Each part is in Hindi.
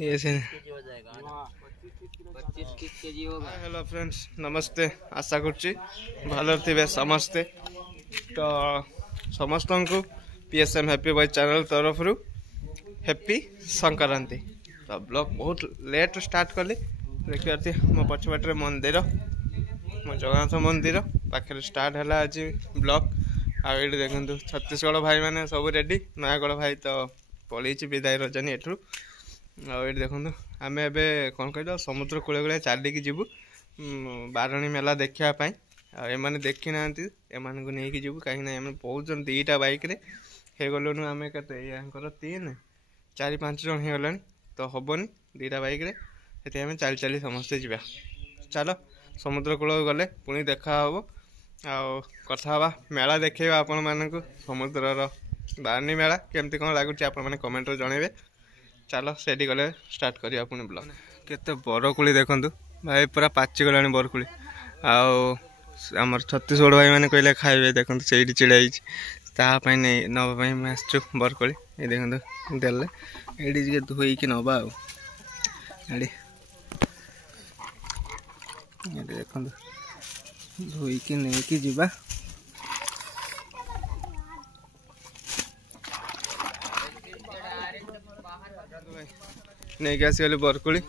ये से हेलो फ्रेंड्स नमस्ते आशा करछि भलो थिबे समस्ते तो समस्त को पीएसएम हैप्पी बॉय चैनल तरफ रु हैप्पी संक्रांति। तो ब्लॉग बहुत लेट स्टार्ट कली देखिए मो पछपटे मंदिर मो जगन्नाथ मंदिर पाखे स्टार्ट है आज ब्लॉग आगे देखो छत्तीसगढ़ भाई मैंने सब रेडी नयागढ़ भाई तो पलि विदाई रजनी एठू आठ देखो आम ए कौन कह समुद्र कूल कूल चलिकी जीवु बारणी मेला देखापी एम देखी ना एम को लेकिन जीवु कहीं बहुत जन दीटा बाइक रे गलुन आम के 3 4 5 जन हो गला तो हेनी दीटा बाइक रे आम चली चली समस्ते जा चलो समुद्र कूल गले पुणी देखा हम आथा मेला देखा आपण मानक समुद्रर बारणी मेला केमती कौन लगुच आप कमेंट जनइबे। चलो सेठी गले स्टार्ट करिया पुणी ब्लॉग केते बरकुली देखु भाई पूरा पाची गला बरकुली आमर छत्तीसगढ़ भाई मैंने कहले खाइबे देखो से चिड़ाई तापाई नहीं नापी आसचु बरकोली ये देखो देले ये धोईकी नवा देखो धोईकी नहीं जीवा नहीं आसगली बरकोली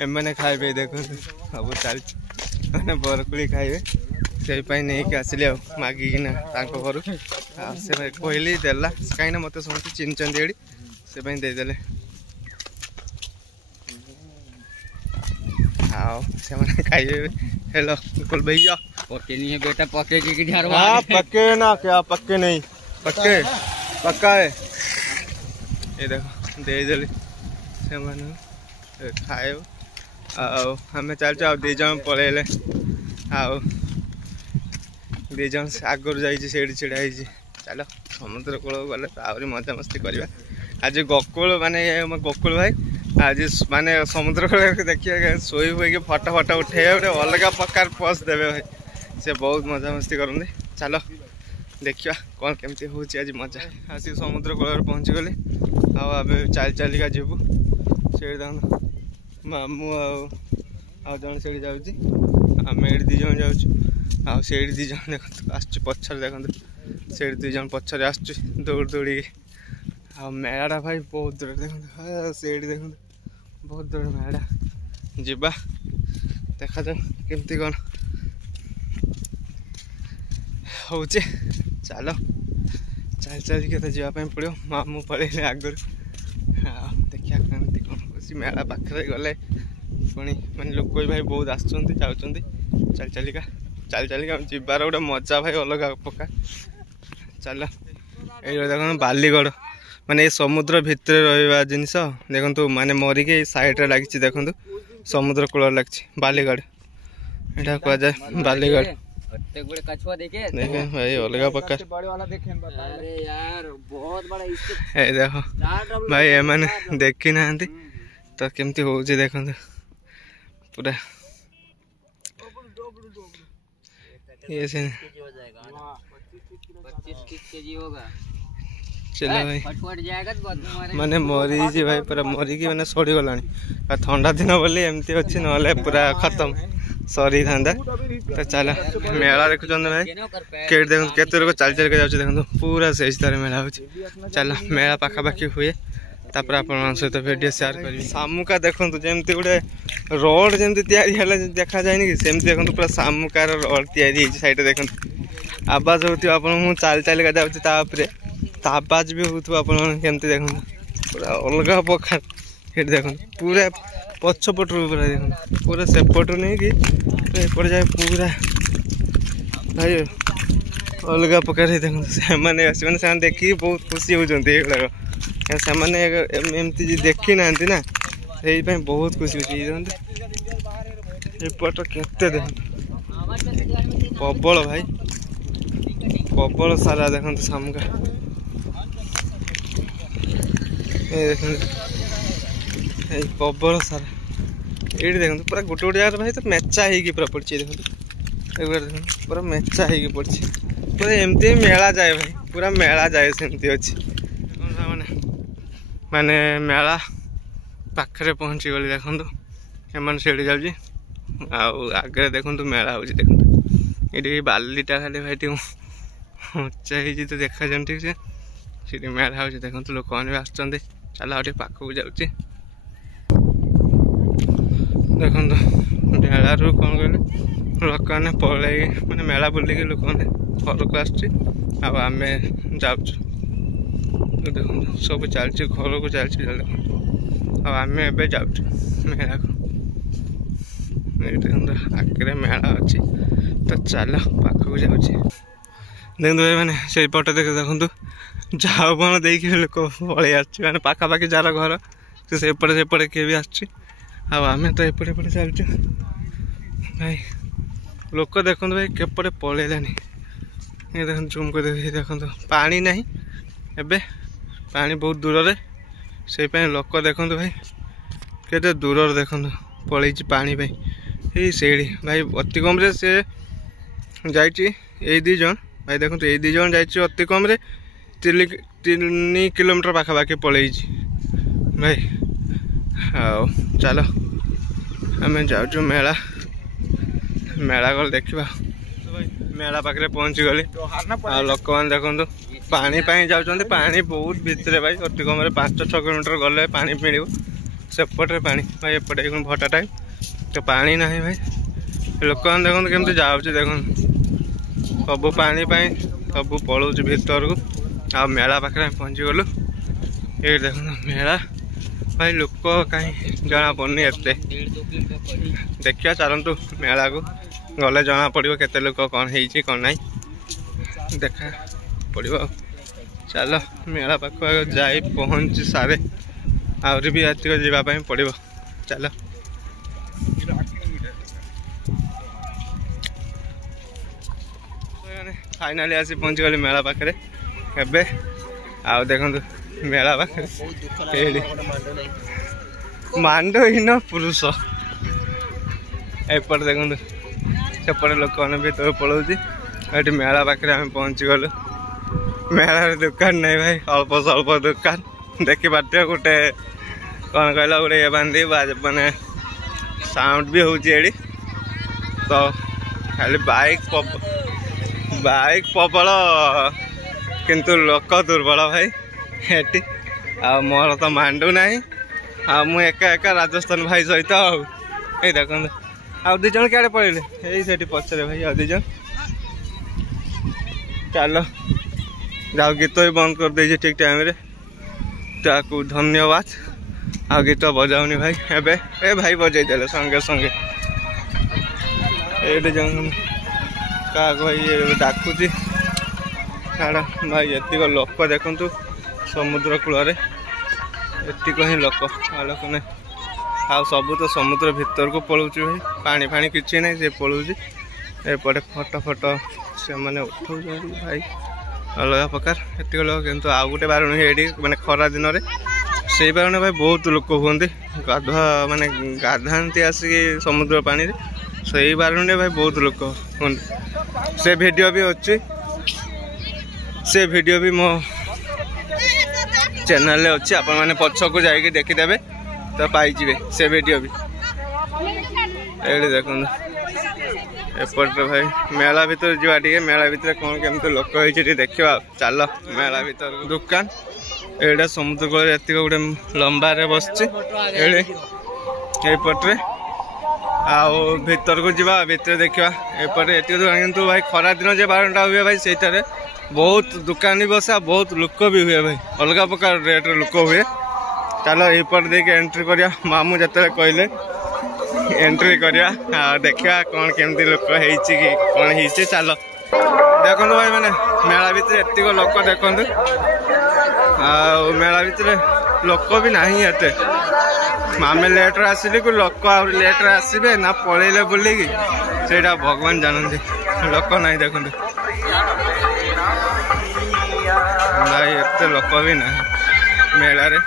एमने खाइबे देखो सब चलने बरकोली खाइबे से नहीं आसली मागिकिना घर से कहली देला कहीं मत समस्त चिन्हते ये से देदेले खाइबे। हेलो कुल भैया पक्के नहीं है बेटा पक्के की पक्के ना क्या पक्के नहीं पक्के पक्का है ये देखो देदेले से खाए आम चलच दी जन पलैले दी जन आगर जा छिड़ाई चलो समुद्र कूल गले आहरी मजा मस्ती करवा आज गोकुल माने गोकुल भाई आज माने समुद्र कूल देखिए शोई हुई फटो फटो उठे अलग प्रकार पोज देवे भाई से बहुत मजा मस्ती करते चलो देखिया कौन केमती हो आज मजा आसी समुद्र कूल पहुँची गली आबे चल चलिका जीवु से मामू आ जन से जाम ये दी जन जाऊँ से दी जन देख आस पचर देखो से 2 जन पचर आस दौड़ दौड़ी मेला भाई बहुत दूर देखो से देखो बहुत दूर मेला जीवा देखा जाऊ केमती कौन हो चलो चल चल के जावाई पड़ो मामू पड़े आगर देखिया कमी कौन हो मेला पाखे गले पुणी मैंने लोक भाई बहुत आसुँच चल चलिका जीवार गोटे मजा भाई अलग प्रकार चल ये देख बालीगढ़ माने समुद्र भितर रहा जिनस देखो माने मरिकी साइड लगी देखो समुद्र कूल लगी बालीगढ़ यहाँ कह जाए बालीगढ़ देखे भाई अलग प्रकार देखो भाई एम देखी ना तो केमती हो देखो पूरा ये से चलो भाई माने मरी भाई पूरा मरिकी मैंने सड़ी गला ठंडा दिन बोली एमती अच्छी ना पूरा खत्म सरी था तो चल मेला देखुं भाई के देखो केत लोग चल चल के देखो पूरा से तरह मेला हो चल मेला पाखापाखि हुए तापर आप सहित वीडियो शेयर कर सामुका देखो जमी गोटे रोड जमी देखा जाए कि सेमती देखो पूरा सामुकार रोड साइड देखो आवाज हो चल चल जाऊँगी आवाज भी होमती देखो पूरा अलग प्रकार ये देखो पूरा पछपटू पूरा देखो पूरा सेपटू नहीं कि एपट जाए पूरा भाई अलग प्रकार देखो से देखिए बहुत खुशी होती एमती देखी ना से बहुत खुशी होपट केते प्रबल भाई प्रबल सारा देखो सामुका प्रबल सारा ये देखो पूरा गोटे गोटे जगह भाई तो मेचा हो पूरा पड़ी देखो देखो पूरा मेचा हो पड़ी पूरा एमती मेला जाए भाई पूरा मेला जाए सेमती अच्छी मैंने माने मेला पाखरे पहुँची गली देखु एम सीढ़ी जाऊँगी आगे देखु मेला हो ये बालीटा खाली भाई उच्चा ही तो देखा जाए ठीक से सीधी मेला हो देखो लोक मैंने भी चल आगे पाखक जाऊँगी देखो मेला रू कौन कहले लोक मैंने पल मैंने मेला बुलिकी लोक मैंने घर को आम जाऊँ देखो सब चलती घर को चलती देखो आम ए जाऊँ मेला को आगे मेला अच्छी तो चल पाखक जाऊँ देखो भाई मैंने से पटे देख देखो झाऊ बन देख लोक पलि आने पाखापाखि जार घर सेपटे सेपटे किए भी आम तो एपटे एपटे चलचु भाई लोक देखो भाई केपटे पलैलानी ये देख जूम कर देखो पानी ना एबे पानी बहुत दूर से लोक देखो भाई केते दूर देखो पलि पानी ये सीढ़ी भाई अति कम से दी जन भाई देखो ये दी जन जा अति कम 3 किलोमीटर पाखापाखि पलि भाई आओ चलो आम जाऊँ मेला मेला गल देखा मेला पाखे पहुँची गली लोक मैंने देखो पानी जाऊँ पानी बहुत भितर भाई अति कम 5-6 किलोमीटर गले पानी मिल सेपटे पानी भाई एपटे भटा टाइम तो पानी ना भाई लोक मैंने देखो केमती जाऊँ देखो सब पानी सब पलौच भीतर को आ मेला पाखे पहुँची गलु ये देखो मेला भाई लोक कहीं जना पड़नी एत देखिया चलतु मेला को गले जना पड़ो केते लोक कौन है कौन ना देखा पड़ो चलो मेला पाख जाई पहुँची सारे आहरी भी आर्थिक जावाई पड़ो चलो फाइनाली आसी पहुँची गली मेला पाखे एबे आउ देखो मेला पाखे मांडहीन पुरुष एपटे देखो सेपटे लोक मैंने भीतर पलाऊँगी ये मेला पाखे आम पहुँची गलु मेला दुकान नहीं भाई अल्प स्वल्प दुकान देखी पार्थ गोटे कौन कहला गोटे ये बांधी माने साउंड भी हो तो खाली बाइक प्रबल किंतु लोक दुर्बल भाई एटी मोर तो मांडू ना मुझे एका राजस्थान भाई सहित आई देखो आउ दी जन क्या पड़े ये पचरे भाई आउ दी जन चलो जाओ गीत भी बंद कर दे ठीक टाइम रे ताकू धन्यवाद आ गीत बजाऊनी भाई एबे ए भाई बजे देले संगे संगे ये जन क्या भाई डाकुची छाड़ भाई एतिक लोक देखु समुद्र कूल एतिक ही लोक लोक ना आ सब तो समुद्र भितर को पलाऊँ भाई पानी फाणी किसी ना से पलाऊँ एपटे फटो से मैंने उठा भाई अलग प्रकार एतिक लोक कितु आउ गोटे बारण ये मैंने खरा दिन में से बारण भाई बहुत लोक हमें गाधुआ माने गाधाती आसिक समुद्र पानी से बारण भाई बहुत लोक हमें से वीडियो भी अच्छी से वीडियो भी मो चैनल अच्छी आपण मैंने पछ को जाइए देखीदे तो पाइबे से वीडियो भी ये देखो एपटे भाई मेला भीतर जा मेला भीतर कौन केमती लोक होती देखा चल मेला भीतर दुकान एटा समुद्र कूल एतिक गोटे लंबा बस पटे आउ भीतर को जीवा भीतर देखा एपटे एतिक किंतु भाई खरा दिन जो 12टा हुए भाई से बहुत दुकानी बसा बहुत लोक भी हुए भाई अलग प्रकार रेट लोक हुए चलो यपट देख एंट्री करिया मामू जिते कहले एंट्री करिया देखा कौन केमती लोक कि कौन हो चलो देखो भाई मैंने मेला भीतर एतिक लोक देखु मेला भीतर लोक भी ना एते आम लेट्रे आसिल को लोक आ लेट्रे आसबे ना पलैले बुलिकी से भगवान जानते लोक ना देखो भाई एत लोक भी ना मेला रे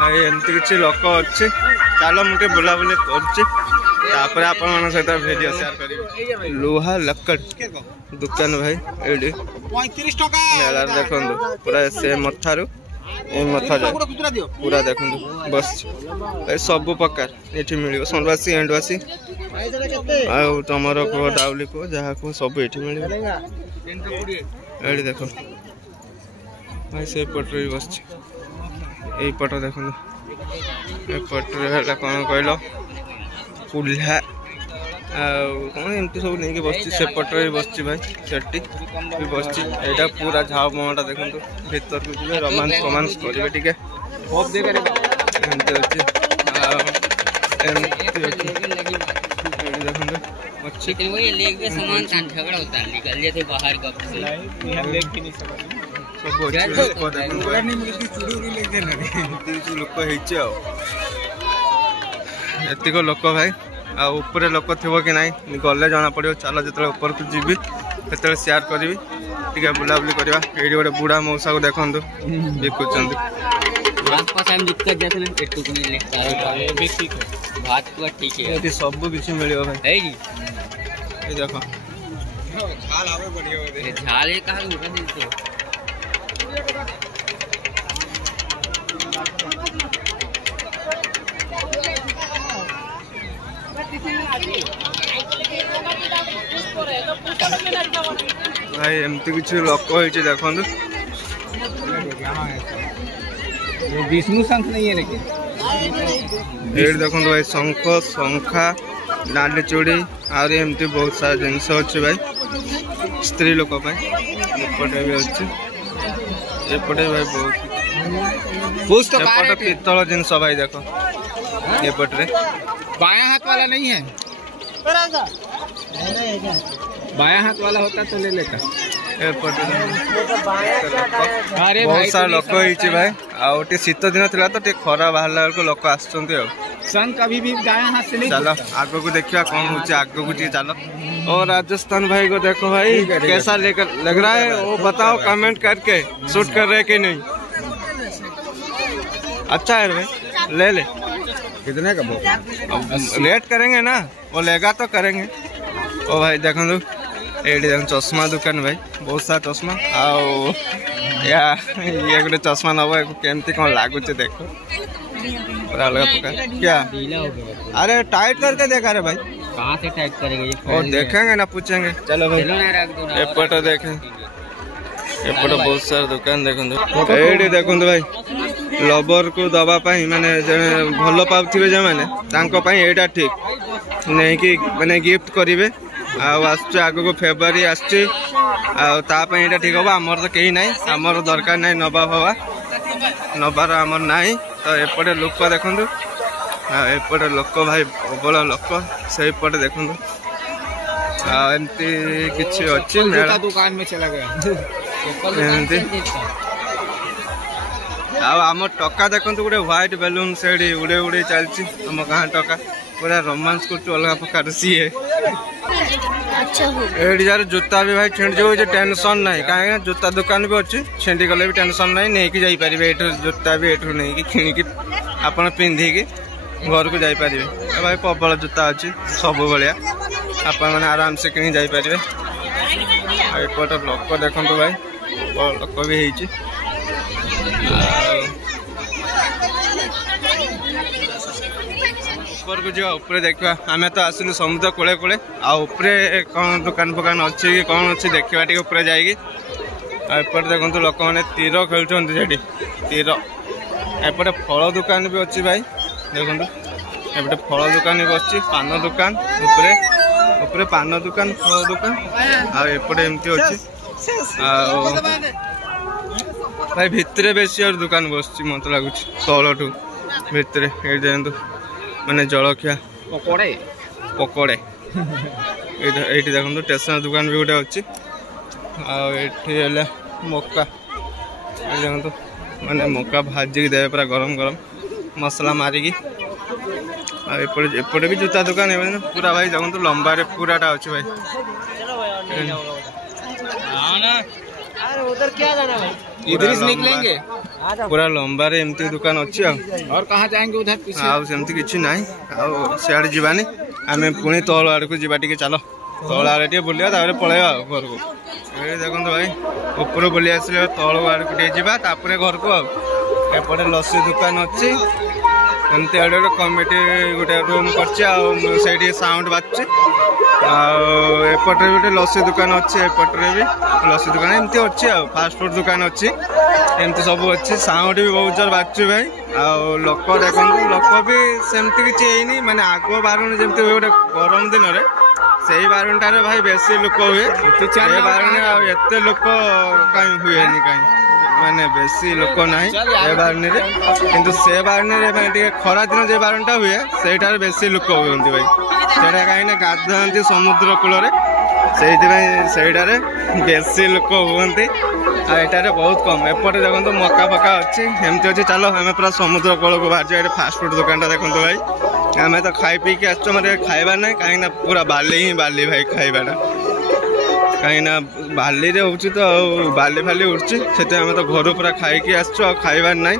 भाई एमती किसी लोक अच्छे चलो मुझे बुलाबुली कर आपण सहित वीडियो शेयर करी लुहा लक्कड़ दुकान भाई ये मेला देखो पूरा से मथारू मथा जाए पूरा देखो बस सब प्रकार ये मिल सनवासी एंडवासी तुम कह दाउली कह जहाँ कह सब ये मिल देखो भाई से पटे बस यपट देख एपटे कौन कहल कुल्हा कौन एमती सब नहीं बस सेपटे बस भाई सेठी भी बस यहाँ पूरा झाव बणटा देखो भीतर को जी रोमांस रोमांस करेंगे टे लोक एतिक लोक भाई आउे लोक थी कि ना गले जना पड़ो चलो जो ऊपर को जीवी से सेयार करी टे बुलाबुली करवा ये गोटे बुढ़ा मौसा को देखो बिकुंट सब किसी मिल भाई देख भाई एमती किसी लोक होती देखो विष्णु शंख नहीं है लेकिन ये देखो भाई शंख शंखा नाली चूड़ी और एमती बहुत सारा जिनस अच्छे भाई स्त्री लोक एपटे भी अच्छे एपटे भाई बहुत पितल जिनस भाई देख एपटे बायां हाथ वाला नहीं है बायां हाथ वाला होता तो ले लेता बहुत सारा लोक होती भाई आउे शीत दिन थी तो खरा बाहर बेलू लोक शंख कभी भी दायां हाथ से नहीं चलो आग को देखिए कौन हो आग को चलो। और राजस्थान भाई को देखो भाई कैसा लग रहा है वो बताओ कमेंट करके शूट कर रहे कि नहीं। अच्छा है भाई ले ले कितने का रेट करेंगे ना वो लेगा तो करेंगे। ओ भाई देखो ये चश्मा दुकान भाई बहुत सारा चश्मा ये गोटे चश्मा नब केमती कौन लगुच देखो पूरा अलग प्रकार क्या अरे टाइट करके देखा रे भाई कहाँ से टाइट करेंगे और देखेंगे ना पूछेंगे। चलो भाई एपटे देखें एपटे बहुत सारा दुकान देखो ये देखो भाई लवर को दवापाई माने भल पाथे जो मैंने यहाँ ठीक नहीं कि मैंने गिफ्ट करेंगे आग को फेब्रुआरी आसपाई यहाँ ठीक हम आमर तो कहीं ना आमर दरकार ना नवा फवा नबार आमर ना तो एपटे लोक देखु एपटे लोक भाई प्रबल लोक से पटे देखु एमती किसी अच्छी दुकान में चला गया आम टका देखो गोटे व्हाइट बेलून से उड़े उड़े चलती आम गाँ टका पूरा रोमांस कर अलग प्रकार सी यार जूता भी भाई छिंड जो टेंशन ना कहीं जूता दुकान भी अच्छी छिंडी गले भी टेंशन ना नहीं कि जापर जूता भी ये नहीं कि आप पिंधिकी घर को जापर भाई प्रबल जूता अच्छी सब भाया आप आराम से कि जापर एपटे लोक देखो भाई लोक भी होती ऊपर को जा ऊपर देखा आम तो आसलु समुद्र कूले कूले आउे कौन दुकान फुकान अच्छी कि कौन अच्छी देखा टे ऊपर जापटे देखो लोक मैंने तीर खेलुंट तीर एपटे फल दुकान भी अच्छी भाई देखो एपटे फल दुकान भी बस पान दुकान ऊपर पान दुकान फल दुकान आएपटे एमती अच्छी भाई भितर बेसी और दुकान बस मत लगुच तलू भितर ये देखो माने जलखिया पकोड़े पकोड़े ये देखो स्टेशनरी दुकान भी गोटे अच्छी आठ मक्का देखो माने मक्का भाजिक दे पूरा गरम गरम मसला मारिकी एपटे भी जूता दुकान है पूरा भाई देखो लंबा पूराटा अच्छे भाई उधर क्या जाना भाई इधर से निकलेंगे पूरा लंबा रे एमती दुकान अच्छी और कहाँ जाएंगे उधर सेमती किसी ना सियाड़े जावानी आम पुणी तल आड़ को जावा टे चलो तल आड़े टे बुलिया पलैया घर को ये देखो भाई ऊपर बुली आस तल आड़ को जावा घर को एपटे लस्सी दुकान अच्छी एमती आड़े कमिटी गोटे रूम कर साउंड बाजुचे एपटे गोटे लस्सी दुकान अच्छी एपटे भी लस्सी दुकान एमती अच्छी फास्ट फूड दुकान अच्छी एमती सब अच्छी साउंड भी बहुत जोर बाजु भाई लोक देखो लोक भी सेमती किसी माने आग बारण जमी गोटे गरम दिन में से बारणटारे भाई बेसी लोक हुए बारण एत लोक कहीं हुए कहीं माने बेसी लोक ना बारणी किंतु से बारणी खरा दिन जो बारणटा हुए से बेसी लोक हुए भाई से कहीं गाधाती समुद्र कूल से बेसी लोक हुए एटारे बहुत कम एपटे देखो मका फका अच्छी एमती अच्छी चलो आम पूरा समुद्र कूल को बाहर जाए फास्ट फूड दुकान देखो भाई आम तो खाई पी के आस खाइबार ना कहीं पूरा बाली ही बाली भाई खाइबाटा कहीं बाली रे होची तो बाली फाली उड़ची से तो घर पूरा खाई आस खाइबार ना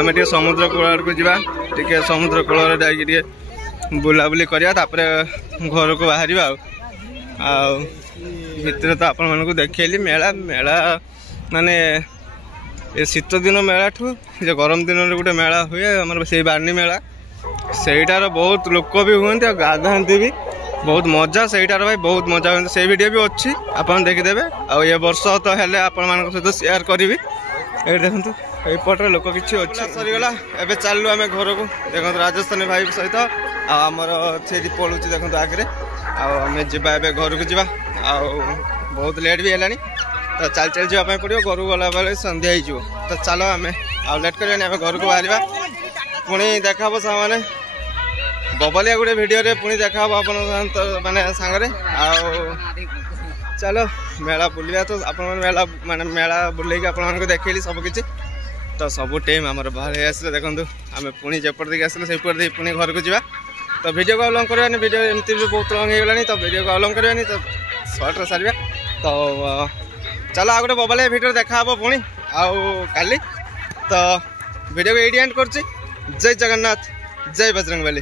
आम टे समुद्र कूल को जा टे समुद्र कूल जाए बुलाबुली करिया तापरे घर को बाहर भितर तो आपण मानक देखली मेला मेला माने ये शीत दिन मेला ठू जो गरम दिन में गोटे मेला हुए आम से बारणी मेला सेटार बहुत लोक भी हुए गाधाती भी बहुत मजा सेटार भाई बहुत मजा हुए से वीडियो भी अच्छी आप देखीदे आ ये वर्ष तो हेल्ले आपण मान सहित शेयर करी ये देखो यपटे लोक कि अच्छी सरीगला एवं चलू आम घर को देखो राजस्थानी भाई सहित आमर से पलूँ देखो आगे आम जा घर को जा बहुत लेट भी है तो चल चल जावाई पड़ो घर को गला बेले संध्या हो तो चलो आम लेट कर घर को बाहर पुणी देखा सामने बबलिया गोटे वीडियो पुणी देखा माने सांगरे चलो मेला बुलिया तो आप मेला माने मेला बुलेक आप देखली सबकि तो सब टाइम आम बाहर आस देखो आम पुणी जपट देखिए आसले से पुणी घर को जा तो वीडियो को अवलंब करवानी वीडियो एमती भी बहुत लंग होगलानी तो वीडियो को अवलंब करवानी तो सर्ट सारे तो चलो आ गए बबलिया वीडियो देखा पुणी आली तो वीडियो को ये एंड कर जय जगन्नाथ जय बजरंगबली।